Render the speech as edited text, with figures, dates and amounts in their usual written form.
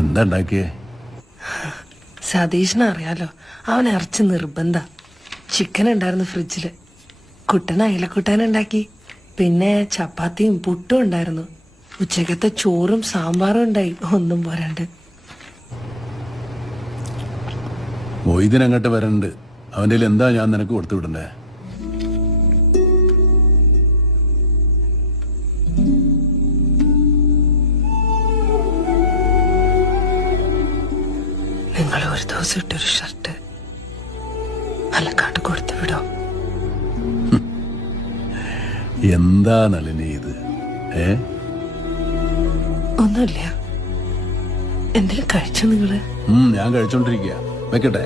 എന്താ ഉണ്ടാക്കിയേ? സതീഷിനെ അറിയാലോ, അവൻ ഇറച്ചി നിർബന്ധ. ചിക്കൻ ഉണ്ടായിരുന്നു ഫ്രിഡ്ജില്. കുട്ടന് അയിലക്കുട്ടാനുണ്ടാക്കി. പിന്നെ ചപ്പാത്തിയും പുട്ടും ഉണ്ടായിരുന്നു. ഉച്ചക്കത്തെ ചോറും സാമ്പാറും ഉണ്ടായി. ഒന്നും പോരാണ്ട്. മൊയ്തീനങ്ങോട്ട് വരണ്ട്. അവൻ്റെ എന്താ ഞാൻ നിനക്ക് കൊടുത്തു വിടണ്ടേ? നിങ്ങൾ ഒരു ദിവസം ഇട്ടൊരു ഷർട്ട് പാലക്കാട് കൊടുത്തു വിടോ? എന്താ നളിനി ഇത്? ഒന്നുമില്ല. എന്തെങ്കിലും കഴിച്ചോ നിങ്ങള്? ഞാൻ കഴിച്ചോണ്ടിരിക്കുക. വെക്കട്ടെ?